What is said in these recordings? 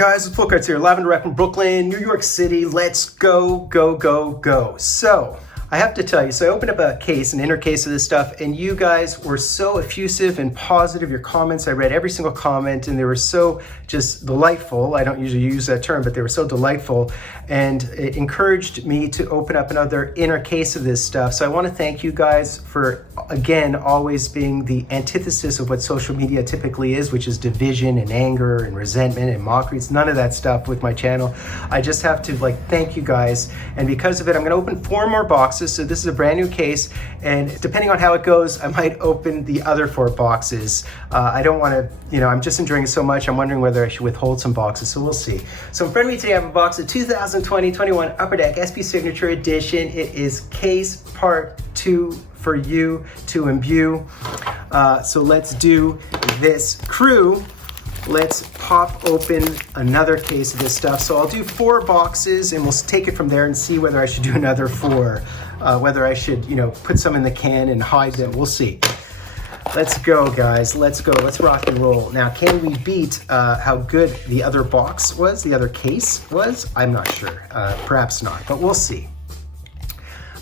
guys, it's Fultoncards here, live and direct from Brooklyn, New York City. Let's go, go, go, go. So, I have to tell you, I opened up a case, an inner case of this stuff, and you guys were so effusive and positive. Your comments, I read every single comment, and they were so just delightful. I don't usually use that term, but they were so delightful, and it encouraged me to open up another inner case of this stuff. So I want to thank you guys for, again, always being the antithesis of what social media typically is, which is division and anger and resentment and mockery. It's none of that stuff with my channel. I just have to thank you guys, and because of it, I'm going to open 4 more boxes. So this is a brand new case, and depending on how it goes, I might open the other 4 boxes. I don't want to, I'm just enjoying it so much. I'm wondering whether I should withhold some boxes, so we'll see. So in front of me today, I have a box of 2020-21 Upper Deck SP Signature Edition. It is case part 2 for you to imbue. So let's do this. Crew, let's pop open another case of this stuff. So I'll do 4 boxes and we'll take it from there and see whether I should do another 4. Whether I should, put some in the can and hide them. We'll see. Let's go, guys. Let's go. Let's rock and roll. Now, can we beat how good the other box was, the other case was? I'm not sure. Perhaps not, but we'll see.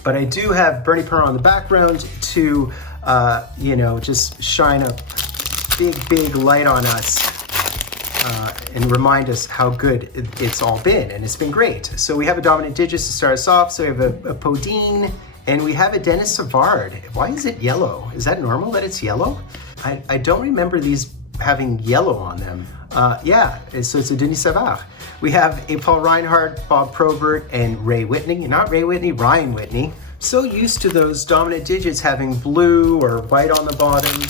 But I do have Bernie Per on the background to, just shine a big light on us. And remind us how good it's all been, and it's been great. So we have a Dominant Digits to start us off. So we have a Podine, and we have a Dennis Savard. Why is it yellow? Is that normal that it's yellow? I don't remember these having yellow on them. Yeah, so it's a Denis Savard. We have a Paul Reinhardt, Bob Probert, and Ray Whitney. Not Ray Whitney, Ryan Whitney. So used to those Dominant Digits having blue or white on the bottom.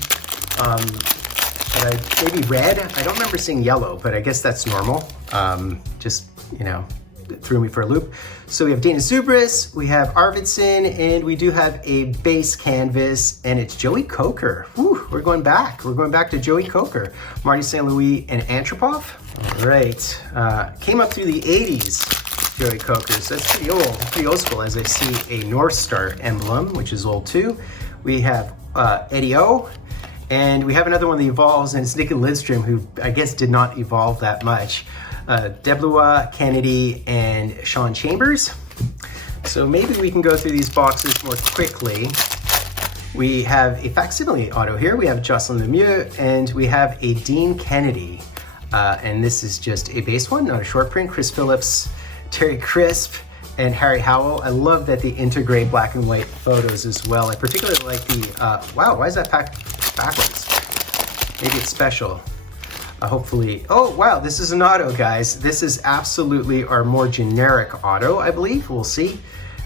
Maybe red. I don't remember seeing yellow, but I guess that's normal. It threw me for a loop. So we have Dana Zubris, we have Arvidsson, and we do have a base canvas, and it's Joey Coker. Whew, we're going back. We're going back to Joey Coker, Marty St. Louis, and Antropov. All right. Came up through the 80s, Joey Coker. So that's pretty old school, as I see a North Star emblem, which is old too. We have Eddie O. And we have another one that evolves, and it's Nick Lidstrom, who I guess did not evolve that much. Deblois, Kennedy, and Sean Chambers. So maybe we can go through these boxes more quickly. We have a facsimile auto here. We have Jocelyn Lemieux, and we have a Dean Kennedy. And this is just a base one, not a short print. Chris Phillips, Terry Crisp, and Harry Howell. I love that they integrate black and white photos as well. I particularly like the, wow, why is that packed backwards? Maybe it's special. Hopefully, oh wow, this is an auto, guys. This is absolutely our more generic auto, I believe. We'll see.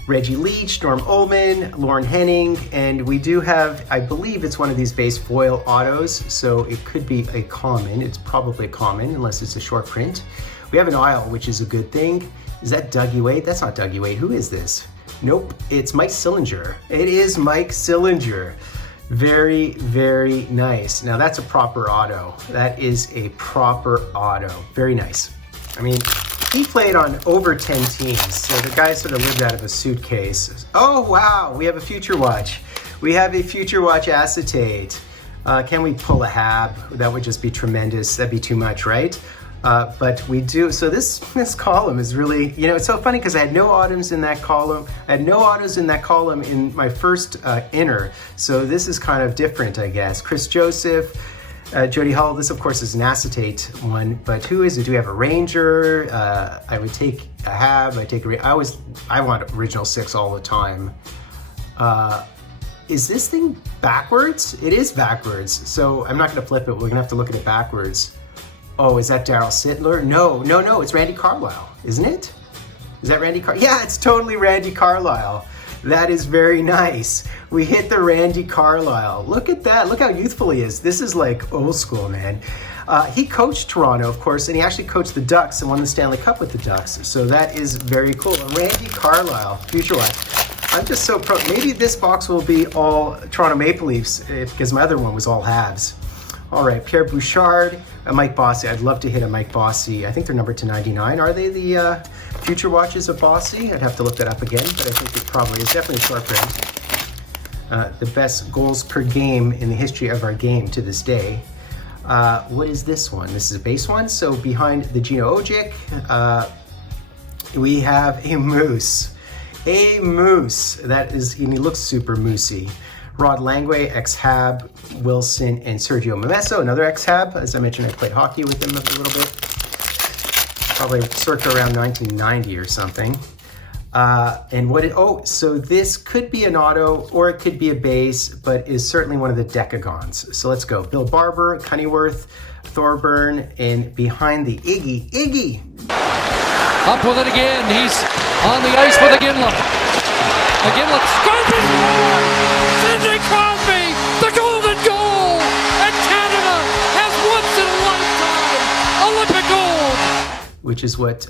Reggie Leach, Norm Ullman, Lauren Henning, and we do have, I believe it's one of these base foil autos, so it could be a common. It's probably common unless it's a short print. We have an aisle, which is a good thing. Is that Dougie Wade? That's not Dougie Wade. Who is this? Nope, it's Mike Sillinger. It is Mike Sillinger. Very, very nice. Now that's a proper auto. That is a proper auto. Very nice. I mean, he played on over 10 teams, so the guy sort of lived out of a suitcase. Oh, wow, we have a Future Watch. We have a Future Watch acetate. Can we pull a Hab? That would just be tremendous. That'd be too much, right? But we do, so this column is really, it's so funny because I had no autos in that column. I had no autos in that column in my first inner. So this is kind of different, I guess. Chris Joseph, Jody Hull, this of course is an acetate one, but who is it? Do we have a Ranger? I would take a Hab, I want original 6 all the time. Is this thing backwards? It is backwards. So I'm not gonna flip it, we're gonna have to look at it backwards. Oh, is that Daryl Sittler? No, it's Randy Carlyle, isn't it? Is that Randy Carlyle? Yeah, it's totally Randy Carlyle. That is very nice. We hit the Randy Carlyle. Look at that, look how youthful he is. This is like old school, man. He coached Toronto, of course, and he actually coached the Ducks and won the Stanley Cup with the Ducks. So that is very cool. Randy Carlyle, Future Watch. I'm just so proud. Maybe this box will be all Toronto Maple Leafs because my other one was all Habs. All right, Pierre Bouchard, Mike Bossy. I'd love to hit a Mike Bossy. I think they're numbered to 99. Are they the Future Watches of Bossy? I'd have to look that up again, but I think it probably is. Definitely a short print. The best goals per game in the history of our game to this day. What is this one? This is a base one. So behind the Gino Ojic, we have a moose. A moose. That is, and he looks super moosey. Rod Langway, ex-Hab, Wilson, and Sergio Momesso, another ex-Hab. As I mentioned, I played hockey with him a little bit. Probably circa around 1990 or something. So this could be an auto or it could be a base, but is certainly one of the Decagons. So let's go. Bill Barber, Cunnyworth, Thorburn, and behind the Iggy. Up with it again. He's on the ice with Iginla. Iginla scores it! Sidney Crosby, the golden goal! And Canada has once in a lifetime Olympic gold! Which is what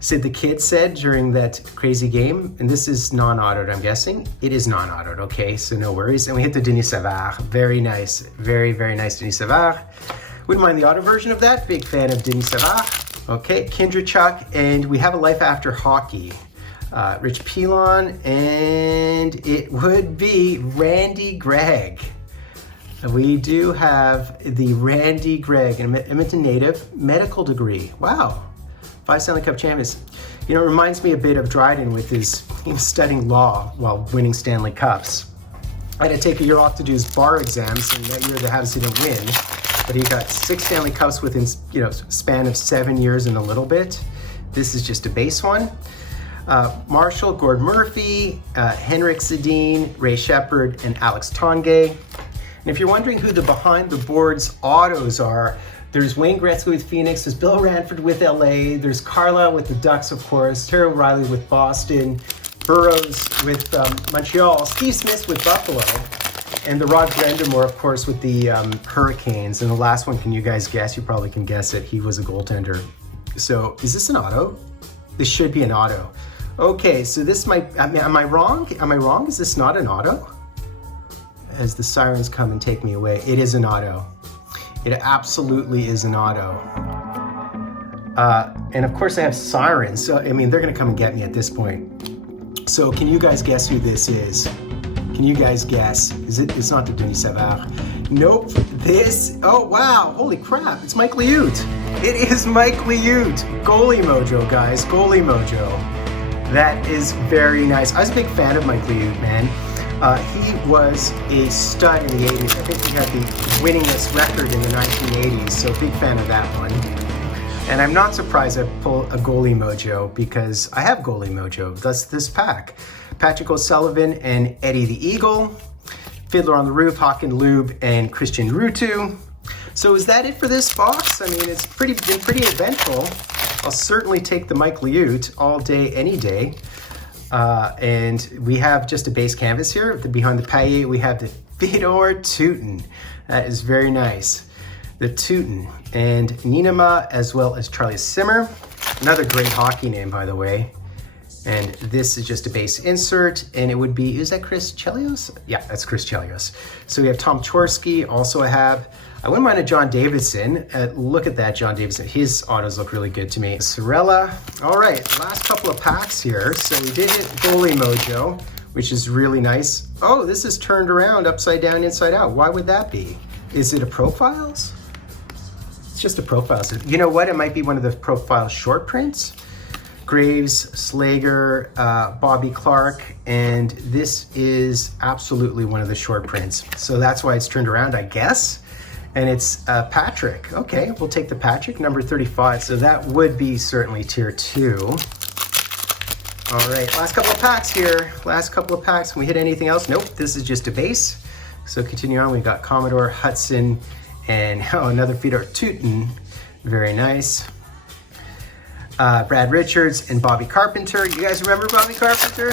Sid the Kid said during that crazy game. And this is non-autoed, I'm guessing. It is non-autoed, okay, so no worries. And we hit the Denis Savard. Very nice. Very, very nice Denis Savard. Wouldn't mind the auto version of that. Big fan of Denis Savard. Okay, Kindrachuk, and we have a life after hockey. Rich Pilon, and it would be Randy Gregg. We do have the Randy Gregg, an Edmonton native, medical degree. Wow, 5 Stanley Cup champions. You know, it reminds me a bit of Dryden with he was studying law while winning Stanley Cups. I had to take a year off to do his bar exams, and that year the Habs didn't win. But he got 6 Stanley Cups within, span of 7 years and a little bit. This is just a base one. Marshall, Gord Murphy, Henrik Sedin, Ray Shepard, and Alex Tongay. And if you're wondering who the behind the boards autos are, there's Wayne Gretzky with Phoenix, there's Bill Ranford with LA, there's Carlisle with the Ducks, of course, Terry O'Reilly with Boston, Burroughs with Montreal, Steve Smith with Buffalo, and the Rod Brendamore, of course, with the Hurricanes. And the last one, can you guys guess? You probably can guess it. He was a goaltender. So is this an auto? This should be an auto. Okay, so this might, am I wrong? Am I wrong? Is this not an auto? As the sirens come and take me away, it is an auto. It absolutely is an auto. And of course I have sirens, so I mean, they're gonna come and get me at this point. So can you guys guess who this is? Can you guys guess? It's not the Denis Savard. Nope, oh wow, holy crap, it's Mike Liut. It is Mike Liut. Goalie mojo, guys, goalie mojo. That is very nice. I was a big fan of Mike Liut, man. He was a stud in the 80s. I think he had the winningest record in the 1980s, so big fan of that one. And I'm not surprised I pull a goalie mojo because I have goalie mojo. That's this pack. Patrick O'Sullivan and Eddie the Eagle, Fiddler on the Roof, Håkan Lube, and Christian Ruutu. So is that it for this box? I mean, it's been pretty eventful. I'll certainly take the Mike Liut all day, any day. And we have just a base canvas here. Behind the paillet, we have the Fedor Teuton. That is very nice. The Teuton. And Ninema, as well as Charlie Simmer. Another great hockey name, by the way. And this is just a base insert, and it would be, is that Chris Chelios? Yeah, that's Chris Chelios. So we have Tom Chorsky, also I wouldn't mind a John Davidson. Look at that, John Davidson. His autos look really good to me. Sorella. All right, last couple of packs here. So we did hit Goalie Mojo, which is really nice. Oh, this is turned around, upside down, inside out. Why would that be? Is it a Profiles? It's just a Profiles. You know what? It might be one of the Profiles short prints. Graves, Slager, Bobby Clark, and this is absolutely one of the short prints. So that's why it's turned around, I guess. And it's Patrick. Okay, we'll take the Patrick, number 35. So that would be certainly tier 2. All right, last couple of packs here. Last couple of packs. Can we hit anything else? Nope, this is just a base. So continue on, we've got Commodore, Hudson, and another Fedor Teuton. Very nice. Brad Richards and Bobby Carpenter. You guys remember Bobby Carpenter?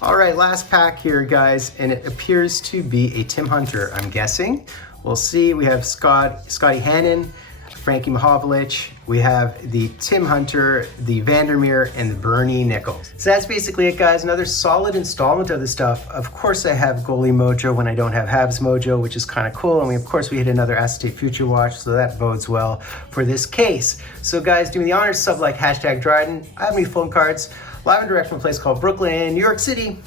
All right, last pack here, guys, and it appears to be a Tim Hunter, I'm guessing. We'll see. We have Scotty Hannon, Frankie Mahovlich. We have the Tim Hunter, the Vandermeer, and the Bernie Nichols. So that's basically it, guys. Another solid installment of the stuff. Of course, I have Goalie Mojo when I don't have Habs Mojo, which is kind of cool. And of course, we hit another Acetate Future Watch, so that bodes well for this case. So guys, do me the honors, sub like #Dryden. I have any Fultoncards live and direct from a place called Brooklyn, New York City.